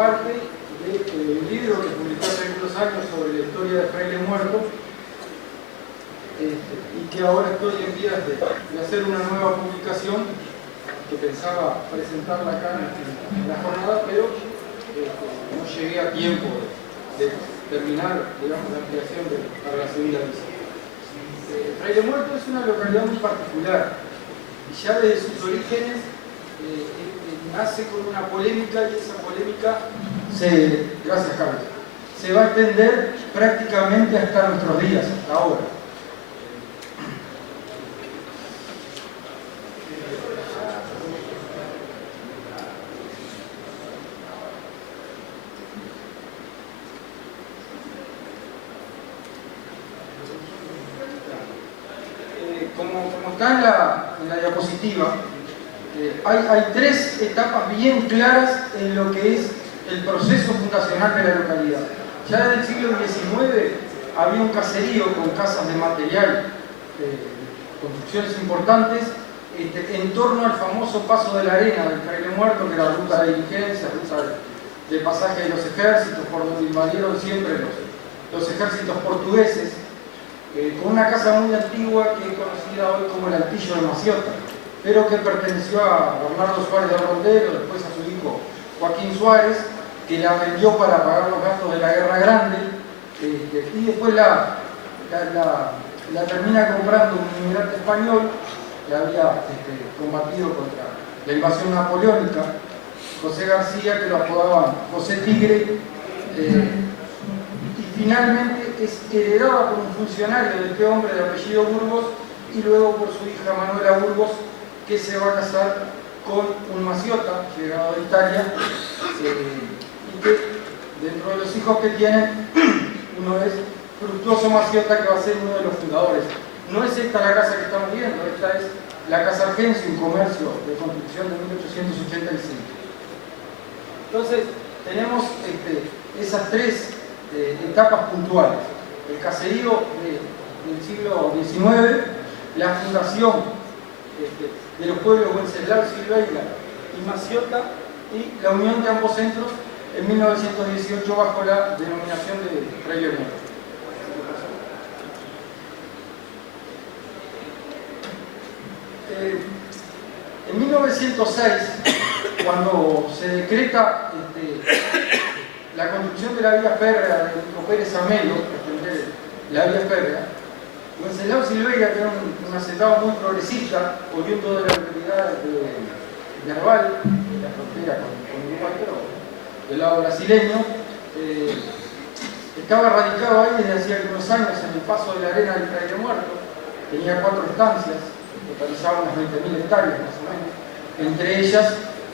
parte del libro que publicó hace algunos años sobre la historia de Fraile Muerto, y que ahora estoy en vías de hacer una nueva publicación que pensaba presentarla acá en la jornada, pero no llegué a tiempo de terminar, digamos, la ampliación para la segunda visita. Fraile Muerto es una localidad muy particular y ya desde sus orígenes nace con una polémica, y esa polémica gracias Carlos, se va a extender prácticamente hasta nuestros días, hasta ahora. Como está en la diapositiva, hay tres etapas bien claras en lo que es el proceso fundacional de la localidad. Ya desde el siglo XIX había un caserío con casas de material, construcciones importantes, en torno al famoso Paso de la Arena del Fraile Muerto, que era ruta de diligencia, ruta de pasaje de los ejércitos, por donde invadieron siempre los ejércitos portugueses, con una casa muy antigua que es conocida hoy como el Altillo de Maciota, pero que perteneció a Bernardo Suárez de Rondero, después a su hijo Joaquín Suárez, que la vendió para pagar los gastos de la Guerra Grande, y después la termina comprando un inmigrante español que había combatido contra la invasión napoleónica, José García, que lo apodaban José Tigre, y finalmente es heredada por un funcionario de este hombre de apellido Burgos y luego por su hija Manuela Burgos, que se va a casar con un maciota llegado de Italia, y que dentro de los hijos que tienen, uno es Fructuoso Maciota, que va a ser uno de los fundadores. No es esta la casa que estamos viendo, esta es la Casa Argencio, un comercio de construcción de 1885. Entonces, tenemos esas tres etapas puntuales: el caserío del siglo XIX, la fundación de los pueblos Wenceslao, Silveira y Maciota, y la unión de ambos centros en 1918 bajo la denominación de Fraile Muerto. En 1906, cuando se decreta la construcción de la vía férrea de Nico Pérez Amelo, la vía férrea, Wenceslao Silveira, que era un hacendado muy progresista, oriundo de la localidad de Arval, de la frontera con Uruguay, pero del lado brasileño, estaba radicado ahí desde hacía algunos años en el Paso de la Arena del Fraile Muerto. Tenía 4 estancias, totalizaba unas 20.000 hectáreas más o menos, entre ellas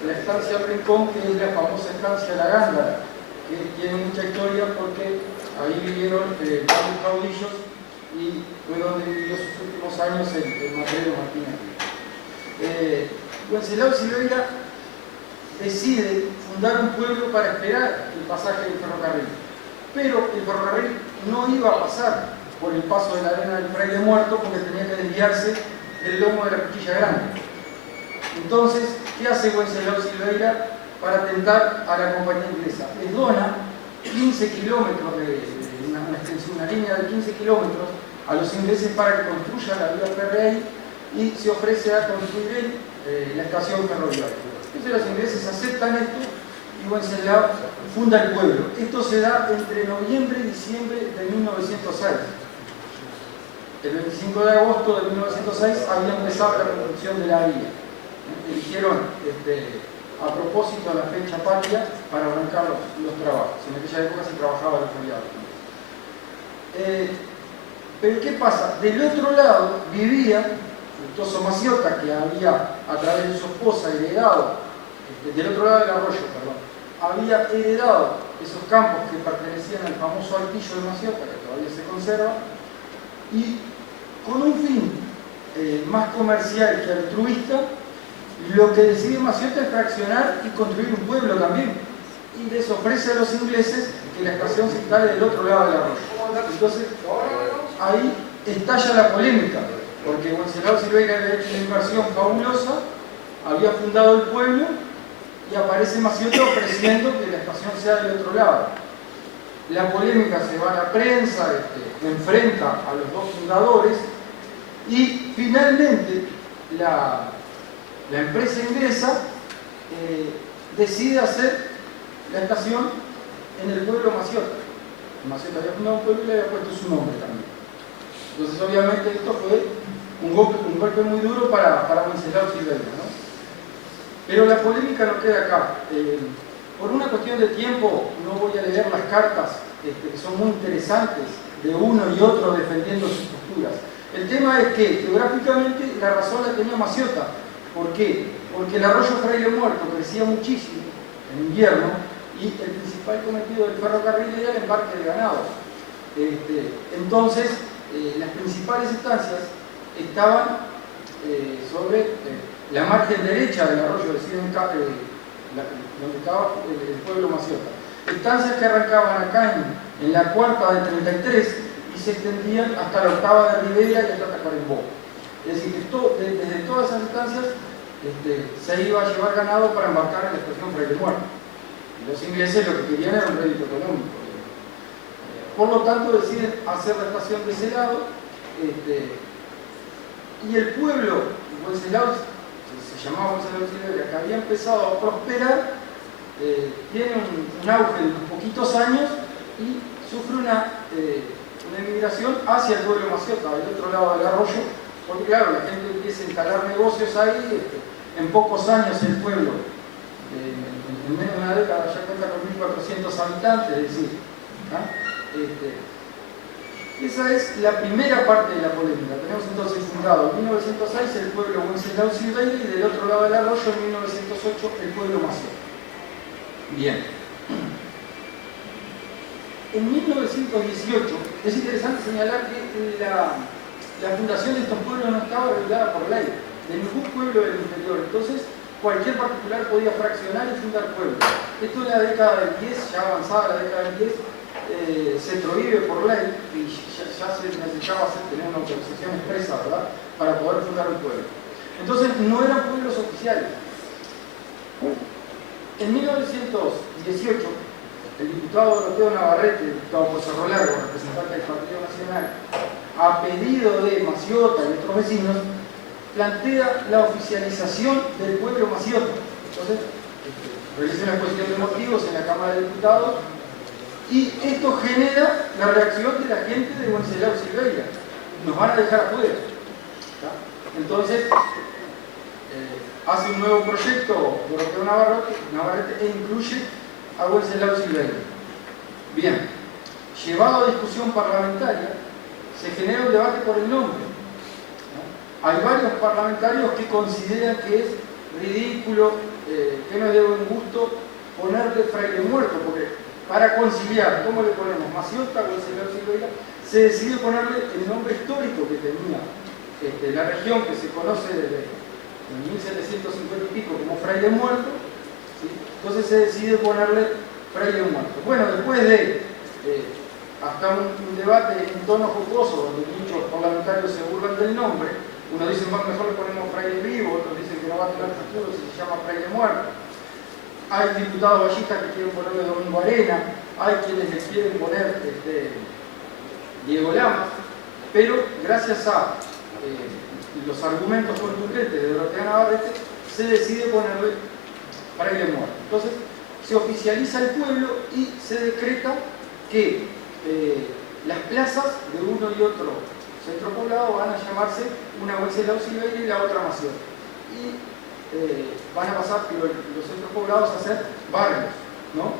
la estancia del Rincón, que es la famosa estancia de la Gándara, que tiene mucha historia porque ahí vivieron varios caudillos y fue donde vivió sus últimos años el matrero Martínez. Wenceslao Silveira decide fundar un pueblo para esperar el pasaje del ferrocarril, pero el ferrocarril no iba a pasar por el Paso de la Arena del Fraile Muerto porque tenía que desviarse del lomo de la Cuchilla Grande. Entonces, ¿qué hace Wenceslao Silveira para atentar a la compañía inglesa? Les dona 15 kilómetros una línea de 15 kilómetros a los ingleses para que construyan la vía férrea ahí, y se ofrece a construir la estación ferroviaria. Entonces los ingleses aceptan esto y Wenceslao funda el pueblo. Esto se da entre noviembre y diciembre de 1906. El 25 de agosto de 1906 había empezado la construcción de la vía. Eligieron a propósito la fecha patria para arrancar los trabajos. En aquella época se trabajaba los feriados. Pero ¿qué pasa? Del otro lado vivía Fructuoso Maciota, que había, a través de su esposa, heredado, del otro lado del arroyo, perdón, había heredado esos campos que pertenecían al famoso Altillo de Maciota, que todavía se conserva, y con un fin más comercial que altruista, lo que decide Maciota es fraccionar y construir un pueblo también, y les ofrece a los ingleses que la estación se instale del otro lado del arroyo. Entonces, ahí estalla la polémica, porque Wenceslao Silveira había hecho una inversión fabulosa, había fundado el pueblo, y aparece Maciota ofreciendo que la estación sea del otro lado. La polémica se va a la prensa, enfrenta a los dos fundadores y finalmente la empresa inglesa decide hacer la estación en el pueblo Maciota. Maciota había fundado un pueblo y le había puesto su nombre también. Entonces obviamente esto fue un golpe muy duro para Wenceslao Silveira, ¿no? Pero la polémica no queda acá. Por una cuestión de tiempo no voy a leer las cartas que son muy interesantes de uno y otro defendiendo sus posturas. El tema es que geográficamente la razón la tenía Maciota. ¿Por qué? Porque el arroyo Fraile Muerto crecía muchísimo en invierno y el principal cometido del ferrocarril era el embarque de ganado. Entonces, las principales estancias estaban sobre la margen derecha del arroyo, es decir, donde estaba el pueblo Maciota. Estancias que arrancaban acá en la cuarta de 33 y se extendían hasta la octava de Rivera y hasta Tacuarembó. Es decir, que desde todas esas estancias se iba a llevar ganado para embarcar en la estación Fraile Muerto. Y los ingleses lo que querían era un rédito económico. Por lo tanto, deciden hacer la estación de ese lado. Y el pueblo, Wenceslao, se llamaba Wenceslao Silveira, que había empezado a prosperar, tiene un auge de unos poquitos años y sufre una emigración hacia el pueblo Maciota, del otro lado del arroyo, porque claro, la gente empieza a instalar negocios ahí. En pocos años el pueblo, en menos de una década, ya cuenta con 1.400 habitantes, es decir, esa es la primera parte de la polémica. Tenemos entonces fundado en 1906 el pueblo Wenceslao Silveira y del otro lado del arroyo en 1908 el pueblo Maciota. Bien. En 1918 es interesante señalar que la fundación de estos pueblos no estaba regulada por ley de ningún pueblo del interior. Entonces cualquier particular podía fraccionar y fundar pueblos. Esto en la década del 10, ya avanzada la década del 10, se prohíbe por ley y ya se necesitaba tener una autorización expresa, ¿verdad?, para poder fundar un pueblo. Entonces no eran pueblos oficiales. En 1918, el diputado Doroteo Navarrete, diputado por Cerro Largo, representante del Partido Nacional, a pedido de Maciota y otros vecinos, plantea la oficialización del pueblo Maciota. Entonces, realiza una exposición de motivos en la Cámara de Diputados y esto genera la reacción de la gente de Wenceslao Silveira. Nos van a dejar afuera. Entonces, hace un nuevo proyecto Doroteo Navarrete e incluye a Wenceslao Silveira. Bien, llevado a discusión parlamentaria, se genera un debate por el nombre. Hay varios parlamentarios que consideran que es ridículo, que no es de buen gusto ponerle Fraile Muerto, porque para conciliar, ¿cómo le ponemos? Maciota, Wenceslao Silveira, se decide ponerle el nombre histórico que tenía la región, que se conoce desde 1750 y pico como Fraile Muerto, ¿sí? Entonces se decide ponerle Fraile Muerto. Bueno, después de hasta un debate en tono jocoso, donde muchos parlamentarios se burlan del nombre, unos dicen, bueno, mejor le ponemos Fraile Vivo, otros dicen que no va a tener futuro si se llama Fraile Muerto. Hay diputados vallistas que quieren ponerle Domingo Arena, hay quienes le quieren poner Diego Lamas, pero gracias a los argumentos contundentes de Doroteo Navarrete, se decide ponerle Fraile Muerto. Entonces, se oficializa el pueblo y se decreta que las plazas de uno y otro centro poblado van a llamarse una Wenceslao Silveira y la otra Maciota. Y van a pasar los centros poblados a ser barrios, ¿no?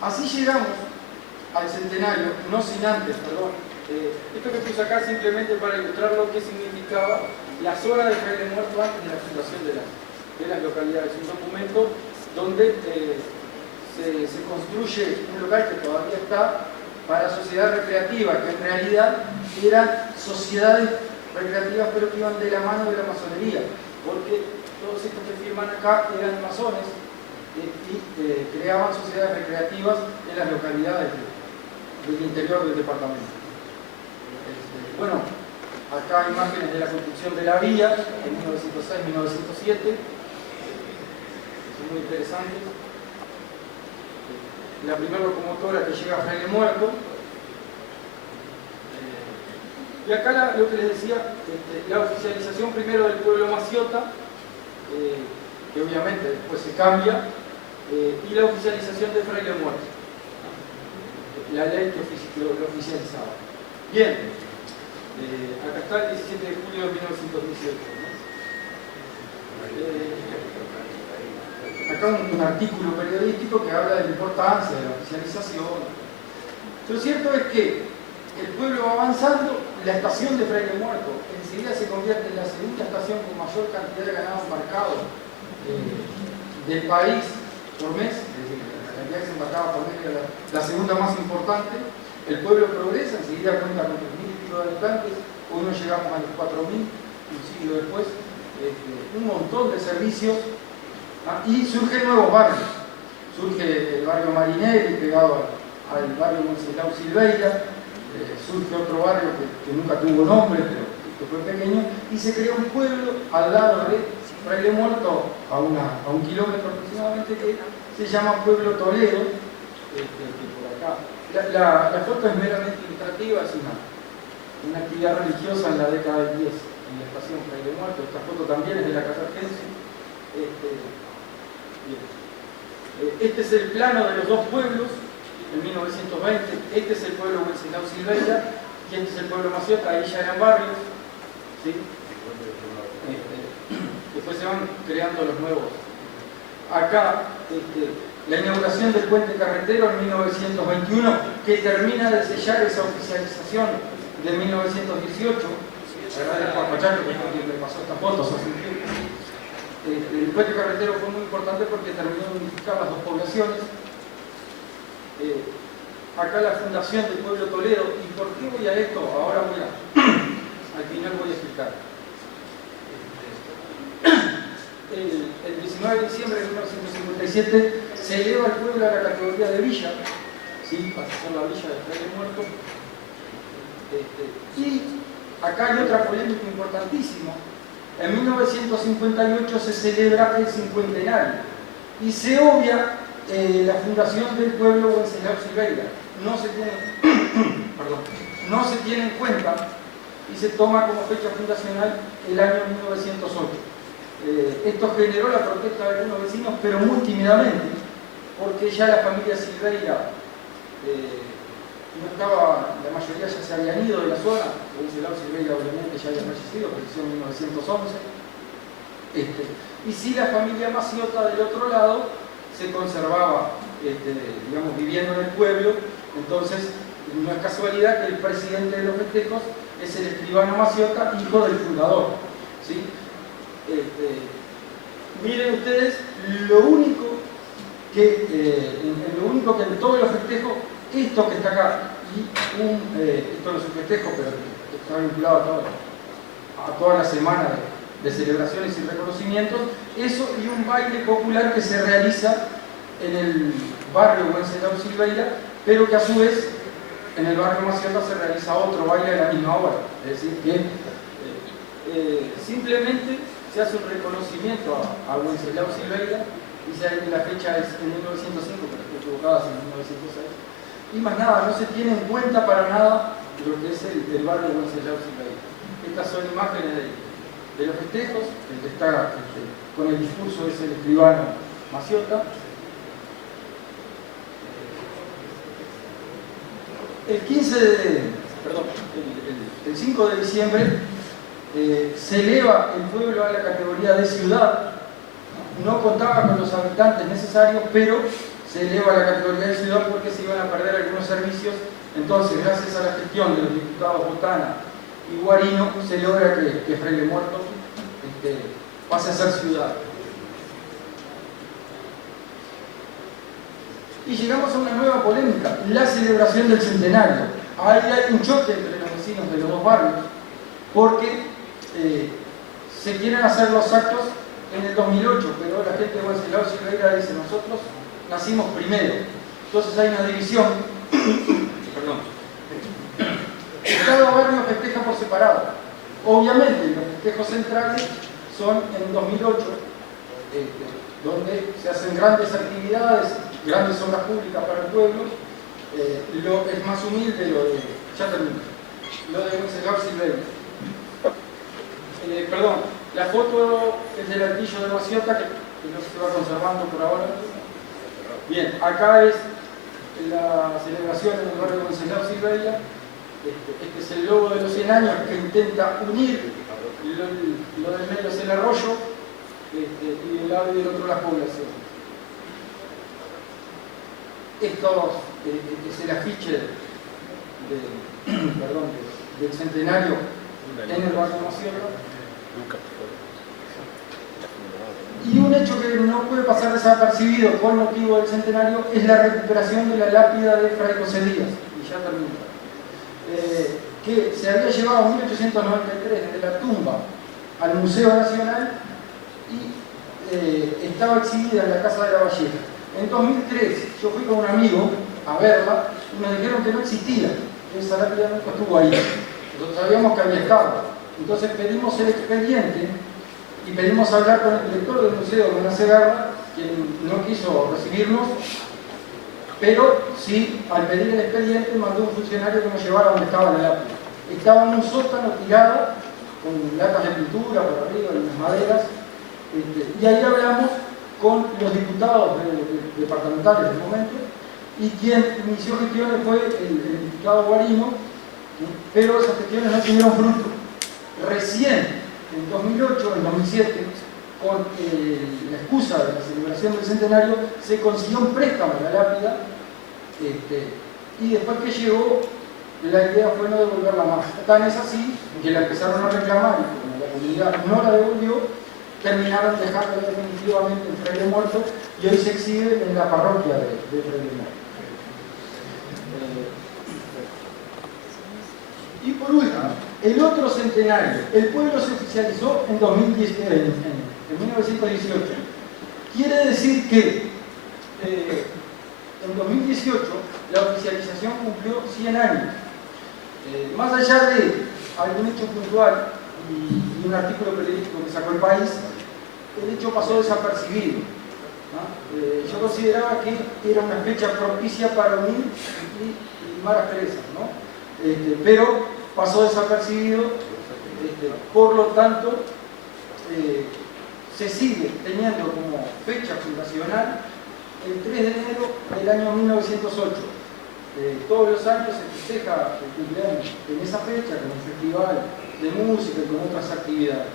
Así llegamos al centenario, no sin antes, perdón. Esto que puse acá simplemente para ilustrar lo que significaba la zona de Fraile Muerto antes de la fundación de las localidades. Un documento donde se construye un local que todavía está para sociedad recreativa, que en realidad eran sociedades recreativas pero que iban de la mano de la masonería, porque todos estos que firman acá eran masones y creaban sociedades recreativas en las localidades del interior del departamento. Bueno, acá hay imágenes de la construcción de la vía en 1906-1907. muy interesantes. La primera locomotora que llega a Fraile Muerto. Y acá lo que les decía, la oficialización primero del pueblo maciota, que obviamente después se cambia, y la oficialización de Fraile Muerto, la ley que lo oficializaba. Bien, acá está el 17 de julio de 1918. Acá un artículo periodístico que habla de la importancia de la oficialización. Lo cierto es que el pueblo va avanzando, la estación de Fraile Muerto enseguida se convierte en la segunda estación con mayor cantidad de ganado embarcado del país por mes, es decir, la cantidad que se embarcaba por mes era la segunda más importante. El pueblo progresa, enseguida cuenta con 3.000 y pico de habitantes, hoy no llegamos a los 4.000, un siglo después, un montón de servicios, y surgen nuevos barrios. Surge el barrio Marinelli, pegado al barrio Wenceslao Silveira. Surge otro barrio que nunca tuvo nombre, pero que fue pequeño, y se crea un pueblo al lado de Fraile Muerto, a 1 kilómetro aproximadamente, que se llama Pueblo Toledo, por acá. La foto es meramente ilustrativa, es una actividad religiosa en la década del 10 en la estación Fraile Muerto. Esta foto también es de la Catargense. Este es el plano de los dos pueblos en 1920. Este es el pueblo Wenceslao Silveira y este es el pueblo maciota. Ahí ya eran barrios, ¿sí? Después se van creando los nuevos. Acá la inauguración del puente carretero en 1921, que termina de sellar esa oficialización de 1918. Agradezco a Pachaco que me pasó estas fotos hace un tiempo. El puente carretero fue muy importante porque terminó de unificar las dos poblaciones. Acá la fundación del pueblo Toledo. ¿Y por qué voy a esto? Ahora al final voy a explicar. El 19 de diciembre de 1957 se eleva el pueblo a la categoría de villa, ¿sí? Pasa a ser la villa de Fraile Muerto. Y acá hay otra polémica importantísima. En 1958 se celebra el cincuentenario y se obvia la fundación del pueblo Wenceslao Silveira. No se tiene en cuenta y se toma como fecha fundacional el año 1908. Esto generó la protesta de algunos vecinos, pero muy tímidamente, porque ya la familia Silveira no estaba, la mayoría ya se habían ido de la zona. Wenceslao Silveira obviamente ya había fallecido, falleció en 1911. Y si la familia maciota del otro lado se conservaba, digamos, viviendo en el pueblo, entonces no es casualidad que el presidente de los festejos es el escribano maciota, hijo del fundador, ¿sí? Miren ustedes, lo único que en todos los festejos, esto que está acá, y esto no es un festejo, pero está vinculado a toda la semana de celebraciones y reconocimientos, eso y un baile popular que se realiza en el barrio Wenceslao Silveira, pero que a su vez en el barrio maciota se realiza otro baile a la misma hora. Es decir, que simplemente se hace un reconocimiento a Wenceslao Silveira, y la fecha es en 1905, pero estoy equivocada, es en 1906. Y más nada, no se tiene en cuenta para nada lo que es el barrio Wenceslao Silveira. Estas son imágenes de los festejos. El que está con el discurso es el escribano maciota. El 5 de diciembre se eleva el pueblo a la categoría de ciudad. No contaba con los habitantes necesarios, pero se eleva a la categoría de ciudad porque se iban a perder algunos servicios. Entonces, gracias a la gestión de los diputados Botana y Guarino, se logra que Fraile Muerto pase a ser ciudad. Y llegamos a una nueva polémica, la celebración del centenario. Ahí hay un choque entre los vecinos de los dos barrios, porque se quieren hacer los actos en el 2008, pero la gente de Wenceslao Silveira dice: nosotros nacimos primero. Entonces hay una división. Perdón. Cada barrio festeja por separado. Obviamente los festejos centrales son en 2008, donde se hacen grandes actividades, grandes obras públicas para el pueblo. Lo es más humilde lo de, ya termino, lo de Wenceslao Silveira. Perdón, la foto es del altillo de Maciota, que no se va conservando por ahora. Bien, acá es la celebración en el barrio de Wenceslao Silveira. Este es el logo de los 100 años que intenta unir lo del medio es el arroyo y del lado y del otro las poblaciones. Esto es el afiche del centenario en el barrio de Maciota. Y un hecho que no puede pasar desapercibido con motivo del centenario es la recuperación de la lápida de Fray José Díaz. Y ya termino. Que se había llevado en 1893 desde la tumba al Museo Nacional y estaba exhibida en la Casa de la Valleja. En 2003 yo fui con un amigo a verla y nos dijeron que no existía, que esa lápida nunca estuvo ahí. Nosotros sabíamos que había estado. Entonces pedimos el expediente y pedimos hablar con el director del museo, Don Segarra, quien no quiso recibirnos, pero sí, al pedir el expediente, mandó un funcionario que nos llevara donde estaba la lápida. Estaba en un sótano tirada, con latas de pintura por arriba, en las maderas, y ahí hablamos con los diputados departamentales del momento, y quien inició gestiones fue el diputado Guarino, pero esas gestiones no tuvieron fruto. Recién, en 2008, en 2007, con la excusa de la celebración del centenario, se consiguió un préstamo de la lápida, y después que llegó, la idea fue no devolverla más. Tan es así que la empezaron a reclamar y como la comunidad no la devolvió, terminaron dejándola definitivamente en Fraile Muerto y hoy se exhibe en la parroquia de Fraile Muerto. Y por último, el otro centenario. El pueblo se oficializó en 1918. Quiere decir que en 2018 la oficialización cumplió 100 años. Más allá de algún hecho puntual y un artículo periodístico que sacó El País, el hecho pasó desapercibido, ¿no? Yo consideraba que era una fecha propicia para unir y limar asperezas, ¿no? Pero pasó desapercibido, por lo tanto se sigue teniendo como fecha fundacional el 3 de enero del año 1908. Todos los años se festeja el cumpleaños en esa fecha con un festival de música y con otras actividades.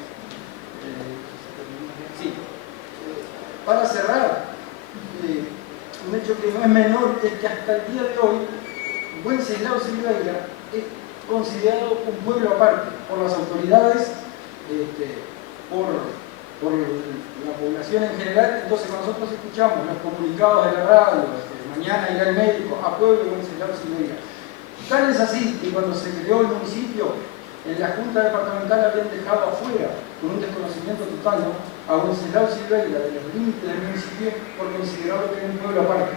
Sí. Para cerrar, un hecho que no es menor es que hasta el día de hoy Wenceslao Silveira es considerado un pueblo aparte por las autoridades, por la población en general. Entonces cuando nosotros escuchamos los comunicados de la radio, mañana irá el médico a pueblo de Wenceslao Silveira, tal es así que cuando se creó el municipio, en la Junta Departamental habían dejado afuera, con un desconocimiento total, ¿no?, a Wenceslao Silveira de los límites del municipio por considerarlo que era un pueblo aparte.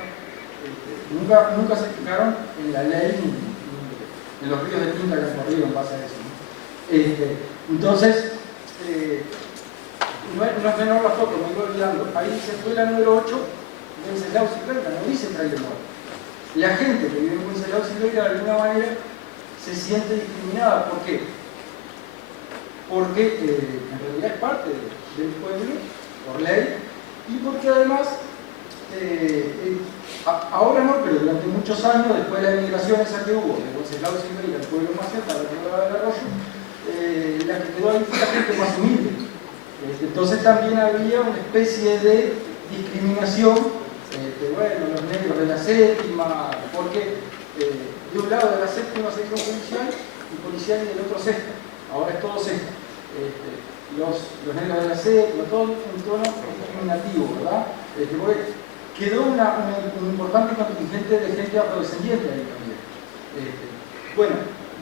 Nunca se fijaron en la ley, en los ríos de tinta que han corrido en base a eso, ¿no? Entonces, no es menor la foto, me voy olvidando. Ahí se fue la número 8, Wenceslao Silveira, no dice Fraile Muerto. La gente que vive en Wenceslao Silveira de alguna manera se siente discriminada. ¿Por qué? Porque en realidad es parte del pueblo, por ley, y porque además, ahora no, pero durante muchos años, después de la emigración esa que hubo de Wenceslao Silveira, el pueblo más cerca, la tierra del arroyo, la que quedó ahí fue la gente más humilde. Entonces también había una especie de discriminación, bueno, los negros de la séptima, porque de un lado de la séptima sección policial y policial y del otro sexta. Ahora es todo sexta. Los negros de la séptima, todo un tono discriminativo, ¿verdad? Quedó un importante contingente de gente afrodescendiente ahí también. Bueno,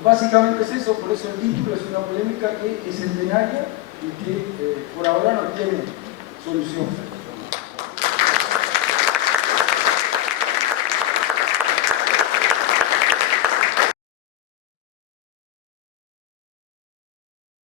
básicamente es eso, por eso el título es una polémica que es centenaria y que por ahora no tiene solución.